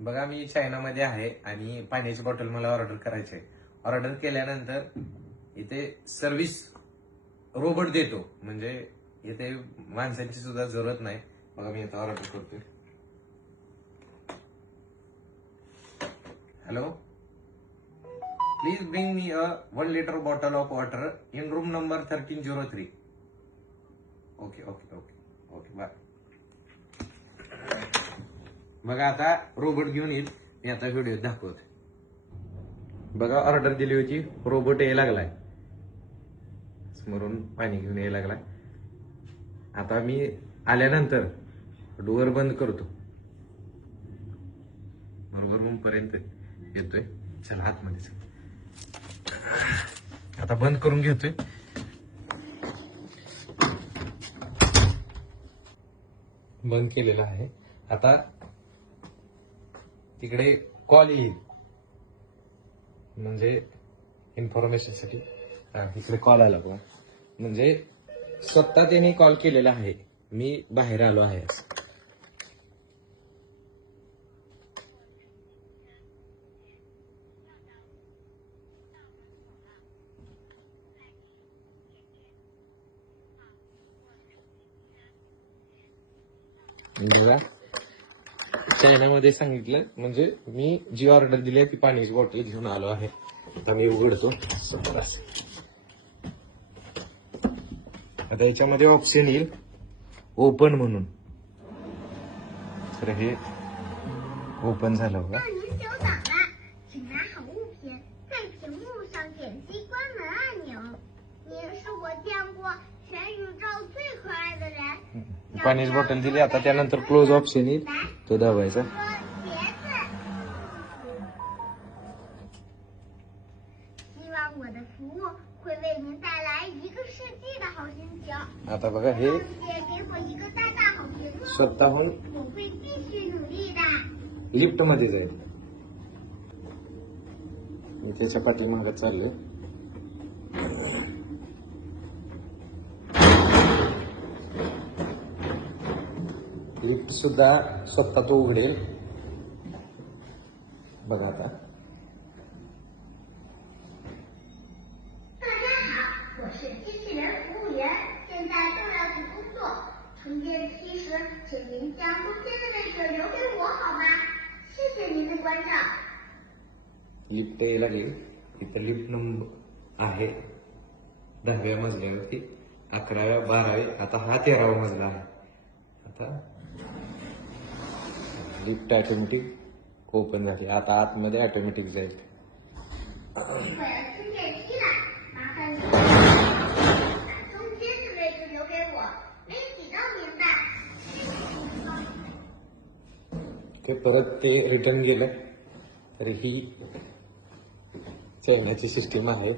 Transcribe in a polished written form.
बघा मी चायनामध्ये आहे आणि पाण्याची बॉटल मला ऑर्डर करायची आहे. ऑर्डर केल्यानंतर इथे सर्व्हिस रोबोट देतो, म्हणजे इथे माणसांची सुद्धा जरूरत नाही. बघा मी इथं ऑर्डर करतोय. Hello, please bring me a 1 liter bottle of water in room number 1303. Okay okay okay okay bye. बघा आता रोबोट घेऊन येईल, मी आता व्हिडिओ दाखवतो. बघा ऑर्डर दिली होती, रोबोट यायला लागलाय, समोरून पाणी घेऊन यायला लागलाय. आता मी आल्यानंतर डोअर बंद करतो, बरोबर रूम पर्यंत येतोय. चला आतमध्ये चला. आता बंद करून घेतोय. बंद केलेलं आहे. आता तिकडे कॉल येईल, म्हणजे इन्फॉर्मेशन साठी इकडे कॉल आला बघा, म्हणजे स्वतः त्याने कॉल केलेला आहे, मी बाहेर आलो आहे. बघा चायनामध्ये सांगितलं, म्हणजे मी जी ऑर्डर दिली आहे ती पाण्याची बॉटल घेऊन आलो आहे. आता मी उघडतो. आता याच्यामध्ये ऑप्शन येईल ओपन म्हणून, तर हे ओपन झालं बघा. पाण्याची बॉटल दिली. आता त्यानंतर क्लोज ऑप्शन येईल, तो दाबायचा. आता बघा हे स्वतःहून लिफ्ट मध्ये जाईल. मी त्याच्या पाठीमागे चाललोय. लिफ्ट सुद्धा स्वतः तो उघडेल. बघा आता. लिफ्ट यायला लागेल. इथं लिफ्ट नंबर आहे 10व्या मजल्यावरती, 11व्या 12व्या, आता हा 13वा मजला आहे. आता लिफ्ट ऑटोमॅटिक ओपन झाली. आता आतमध्ये ऑटोमॅटिक जाईल. ते परत ते रिटर्न गेलं. तर ही चायनाची सिस्टीम आहे.